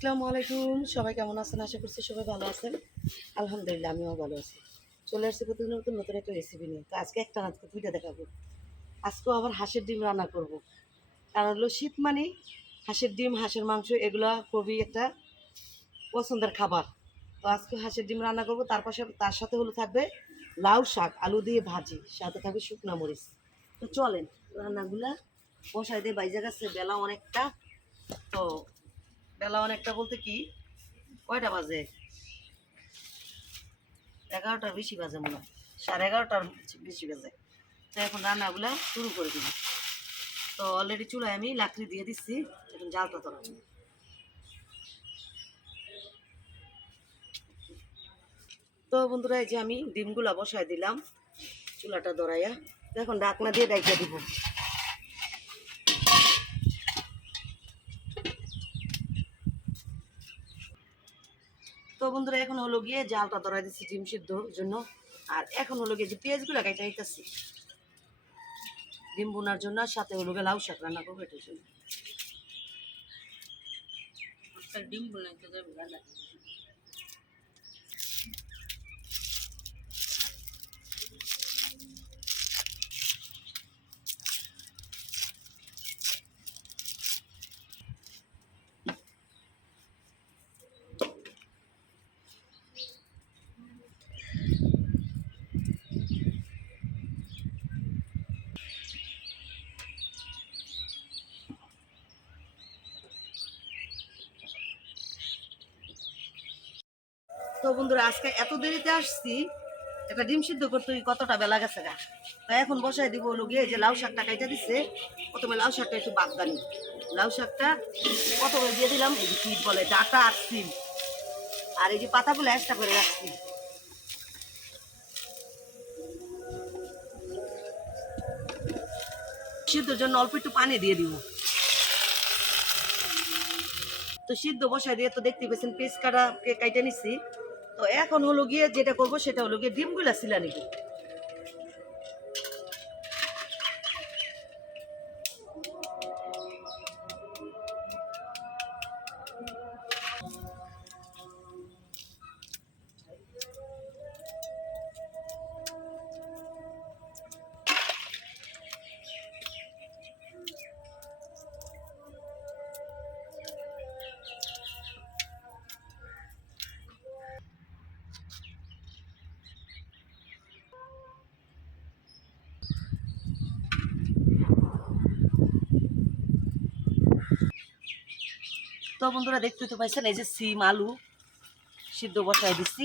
আসসালামু আলাইকুম। সবাই কেমন আছেন? আশা করছি সবাই ভালো আছেন। আলহামদুলিল্লাহ আমিও ভালো আছি। চলে আসছি প্রতিদিন নতুন নতুন একটা রেসিপি নিয়ে। তো আজকে একটা না, আজকে দুইটা দেখাবো। আজকেও আবার হাঁসের ডিম রান্না করব। কারণ হলো শীত মানে হাঁসের ডিম, হাঁসের মাংস এগুলো খুবই একটা পছন্দের খাবার। তো আজকে হাঁসের ডিম রান্না করব, তার সাথে হলো থাকবে লাউ শাক, আলু দিয়ে ভাজি, সাথে থাকবে শুকনা মরিচ। তো চলেন রান্নাগুলা বসাই দিয়ে, বাইজা গেছে বেলা অনেকটা। তো বেলা অনেকটা বলতে কি, কয়টা বাজে? 11টার বেশি বাজে মনে হয়, 11:30টার বেশি বাজে। তো এখন রান্নাগুলা শুরু করে দিবি। তো অলরেডি চুলায় আমি লাকড়ি দিয়ে দিচ্ছি, এখন জালটা ধরাবো। তো বন্ধুরা, এই যে আমি ডিমগুলা বসাই দিলাম চুলাটা ধরাইয়া। তো এখন ঢাকনা দিয়ে ডাইকা দিব। তো বন্ধুরা, এখন হলো গিয়ে জালটা ধরাই দিচ্ছি ডিম সিদ্ধর জন্য। আর এখন হলো গিয়ে যে পেঁয়াজগুলা কাইটা নিতেছি ডিম বোনার জন্য, আর সাথে হলো গিয়ে লাউ শাক রান্না করবো এটার জন্য। ডিম বোনা তো বন্ধুরা, আজকে এত দেরিতে আসছি, একটা ডিম সিদ্ধ করতে কতটা বেলা গেছে গা। তো এখন বসাই দিব হলো গিয়ে যে লাউ শাকটা কাইটা দিচ্ছে। প্রথমে লাউ শাকটা একটু বাগদানি, লাউ শাকটা প্রথমে দিয়ে দিলাম এই যে কি বলে ডাটা আর সিম, আর এই যে পাতাগুলো এক্সট্রা করে রাখছি। সিদ্ধর জন্য অল্প একটু পানি দিয়ে দিব। তো সিদ্ধ বসাই দিয়ে তো দেখতে পেয়েছেন পিস কাটা কাইটা নিচ্ছি। তো এখন হলো গিয়ে যেটা করবো সেটা হলো গিয়ে ডিমগুলা সিলা নিব। তো বন্ধুরা, দেখতে তো পাইছেন এই যে সিম আলু সিদ্ধ বসাই দিচ্ছি।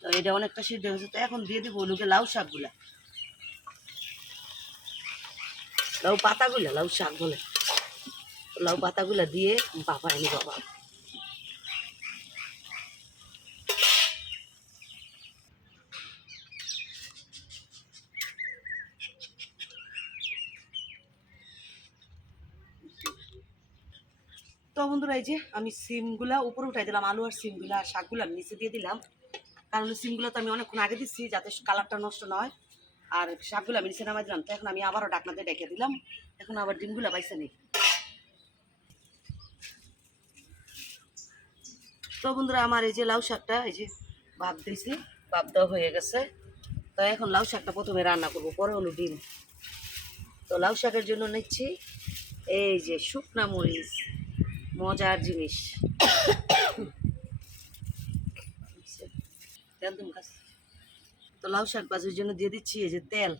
তো এটা অনেকটা সিদ্ধ হয়েছে। তো এখন দিয়ে দিব ওগুলোকে লাউ শাকগুলা, লাউ পাতাগুলা, লাউ শাক বলে। লাউ পাতাগুলা দিয়ে বাপাইনি বাবা। তো বন্ধুরা, এই যে আমি সিমগুলা উপরে উঠাই দিলাম, আলু আর সিমগুলা আর শাকগুলা আমি নিচে দিয়ে দিলাম। কারণ সিমগুলো তো আমি অনেকক্ষণ আগে দিচ্ছি যাতে কালারটা নষ্ট না হয়। আর শাকগুলো আমি নিচে নামাই দিলাম। তো এখন আমি আবারও ঢাকনা দিয়ে ডেকে দিলাম। এখন আবার ডিমগুলা বাইসে নিই। তো বন্ধুরা, আমার এই যে লাউ শাকটা এই যে ভাপ দিয়েছি, ভাপ দেওয়া হয়ে গেছে। তো এখন লাউ শাকটা প্রথমে রান্না করবো, পরে হলো ডিম। তো লাউ শাকের জন্য নিচ্ছি এই যে শুকনা মরিচ, মজার জিনিস। তো লাউ শাক ভাজির জন্য দিয়ে দিচ্ছি এই যে তেল।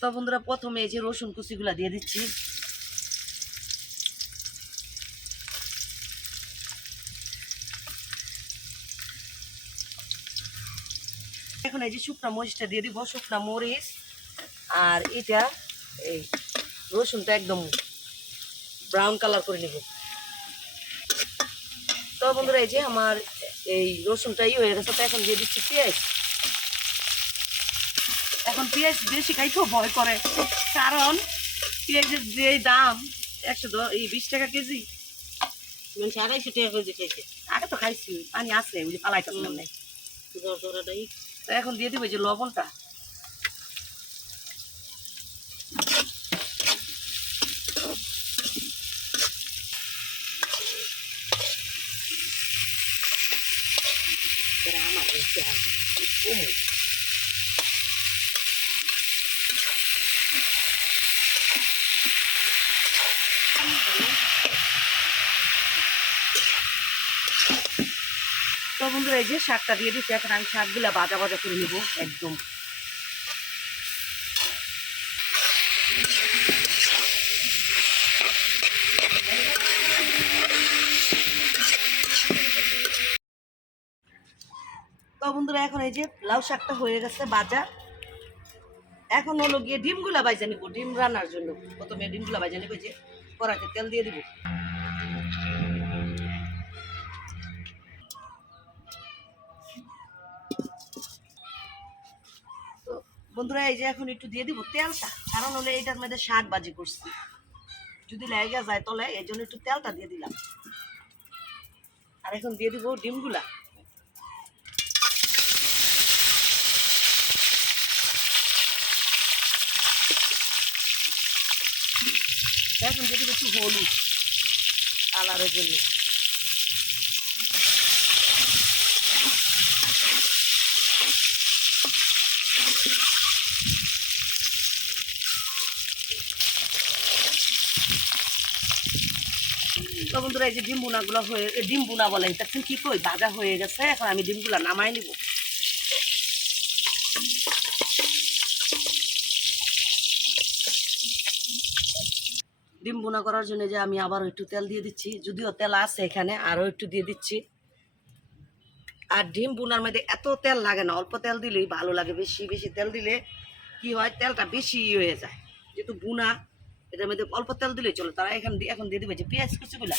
তো বন্ধুরা, প্রথমে এই যে রসুন কুচিগুলা দিয়ে দিচ্ছি। এখন এই যে শুকনা মরিচটা দিয়ে দিব, শুকনা মরিচ। আর এটা এই রসুনটা একদম ব্রাউন কালার করে নিব। তো বন্ধুরা, এই যে আমার এই রসুনটাই হয়ে গেছে। তো এখন দিয়ে দিচ্ছি পেঁয়াজ। এখন পেঁয়াজ বেশি খাইতেও ভয় করে, কারণ পেঁয়াজের যে দাম 120 টাকা কেজি। মানে 250 টাকা কেজি খাইছে। আগে তো খাইছি, পানি আছে ওই যে পালাইতেছিলাম নাই। তো এখন দিয়ে দিব যে লবণটা। পেঁয়াজ তো বন্ধুরা এই যে শাকটা দিয়ে দিচ্ছি, এখন আমি শাকগুলা ভাজা ভাজা করে নেবো একদম। তো বন্ধুরা এখন এই যে লাউ শাকটা হয়ে গেছে ভাজা, এখন হলো গিয়ে ডিমগুলা ভাজা নিব ডিম রান্নার জন্য। প্রথমে ডিমগুলা ভাজা নিব, যে কড়াইতে তেল দিয়ে দিব। তো বন্ধুরা এই যে এখন একটু দিয়ে দিব তেলটা, কারণ হলে এইটার মধ্যে শাক ভাজি করছি, যদি লেগে যায় তলে এই জন্য একটু তেলটা দিয়ে দিলাম। আর এখন দিয়ে দিব ডিমগুলা। এখন দিয়ে দিব একটু হলুদ কালারের জন্য। তো বন্ধুরা এই যে ডিম বোনাগুলো হয়ে, ডিম বোনা বলে এটা কি কই, ভাজা হয়ে গেছে। এখন আমি ডিমগুলো নামাই নিব। ডিম বোনা করার জন্য যে আমি আবারও একটু তেল দিয়ে দিচ্ছি, যদিও তেল আছে এখানে, আরও একটু দিয়ে দিচ্ছি। আর ডিম বোনার মধ্যে এত তেল লাগে না, অল্প তেল দিলেই ভালো লাগে। বেশি বেশি তেল দিলে কি হয়, তেলটা বেশি হয়ে যায়। যেহেতু বোনা এটার মধ্যে অল্প তেল দিলেই চলো। তারা এখন দিয়ে দিবে যে পেঁয়াজ কুচিগুলা।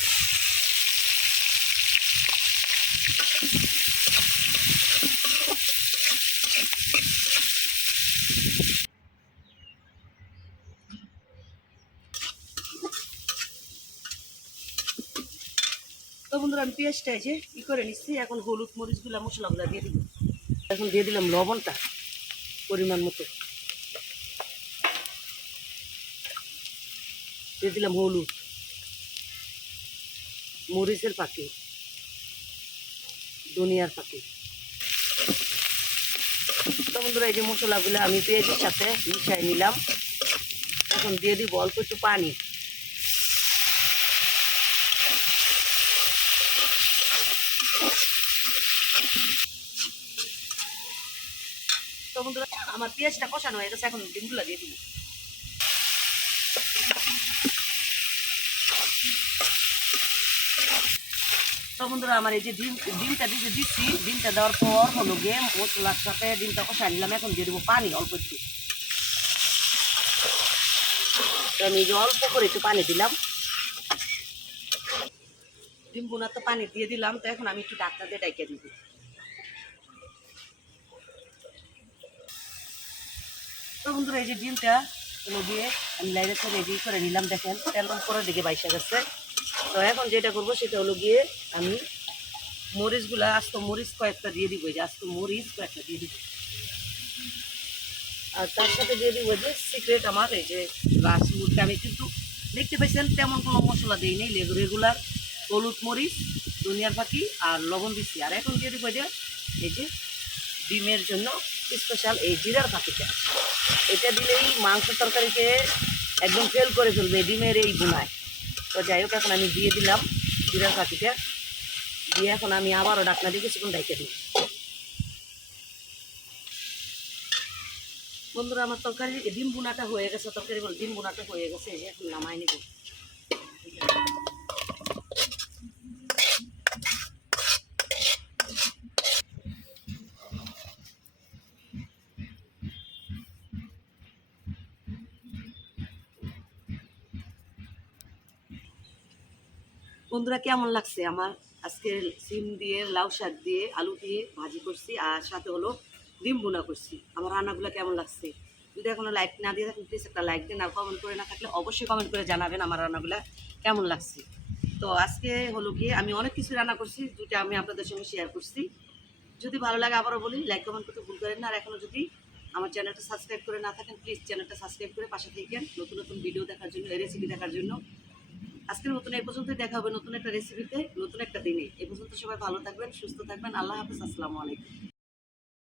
তো বন্ধুরা আমি পেঁয়াজটা যে ই করে নিচ্ছি, এখন হলুদ মরিচগুলা মশলাগুলা দিয়ে দিব। এখন দিয়ে দিলাম লবণটা পরিমাণ মতো, দিয়ে দিলাম হলুদ, মরিচের পাখি, ধনিয়ার পাখি। তো বন্ধুরা এই যে মশলাগুলো আমি পেঁয়াজের সাথে মিশাই নিলাম। এখন দিয়ে দিব অল্প একটু পানি। তো বন্ধুরা আমার পেঁয়াজটা কষানো হয়ে গেছে, এখন ডিমগুলো দিয়ে দিব। তো বন্ধুরা আমার এই যে ডিমটা দিচ্ছি, ডিমটা দেওয়ার পর হলো গিয়ে মশলার সাথে ডিমটা কষাই নিলাম। এখন দিয়ে দেবো পানি অল্প একটু। তো আমি এই যে অল্প করে একটু পানি দিলাম। ডিম বোনার তো পানি দিয়ে দিলাম। তো এখন আমি একটু ঢাকনা দিয়ে ডাইকে দিব। তো বন্ধুরা এই যে ডিমটা হলো দিয়ে আমি লাইনে করে রেডি করে নিলাম। দেখেন তেল উপরের দিকে বাইসা গেছে। তো এখন যেটা করবো সেটা হলো গিয়ে আমি মরিচগুলা, আস্ত মরিচ কয়েকটা দিয়ে দিব। এই যে আস্ত মরিচ কয়েকটা দিয়ে দিব। আর তার সাথে দিয়ে দিব যে সিক্রেট আমার এই যে লাস্ট মুহূর্তে আমি কিন্তু দেখতে পাইছেন তেমন কোনো মশলা দিই নেই, রেগুলার হলুদ মরিচ, ধনিয়ার পাখি আর লবণ দিচ্ছি। আর এখন দিয়ে দিব যে এই যে ডিমের জন্য স্পেশাল এই জিরার পাখিটা। এটা দিলেই মাংস তরকারিকে একদম ফেল করে ফেলবে ডিমের এই গুনায়। তো যাই হোক এখন আমি দিয়ে দিলাম জিরার পাখিটা দিয়ে। এখন আমি আবারও ঢাকনা দিয়ে কিছুক্ষণ ঢেকে দিই। বন্ধুরা আমার তরকারি ডিম বোনাটা হয়ে গেছে, তরকারি বলে ডিম বোনাটা হয়ে গেছে। এই যে এখন নামাই নিব। বন্ধুরা কেমন লাগছে আমার আজকে সিম দিয়ে, লাউ শাক দিয়ে, আলু দিয়ে ভাজি করছি, আর সাথে হলো ডিম বোনা করছি। আমার রান্নাগুলো কেমন লাগছে, যদি এখনো লাইক না দিয়ে থাকেন প্লিজ একটা লাইক দিন। আর কমেন্ট করে না থাকলে অবশ্যই কমেন্ট করে জানাবেন আমার রান্নাগুলো কেমন লাগছে। তো আজকে হলো গিয়ে আমি অনেক কিছু রান্না করছি, যেটা আমি আপনাদের সঙ্গে শেয়ার করছি। যদি ভালো লাগে আবারও বলি লাইক কমেন্ট করতে ভুল করেন না। আর এখনও যদি আমার চ্যানেলটা সাবস্ক্রাইব করে না থাকেন প্লিজ চ্যানেলটা সাবস্ক্রাইব করে পাশে থাকেন নতুন নতুন ভিডিও দেখার জন্য, রেসিপি দেখার জন্য। আজকের মতন এই পর্যন্তই, দেখা হবে নতুন একটা রেসিপিতে নতুন একটা দিনে। এই পর্যন্ত সবাই ভালো থাকবেন, সুস্থ থাকবেন। আল্লাহ হাফেজ, আসসালামু আলাইকুম।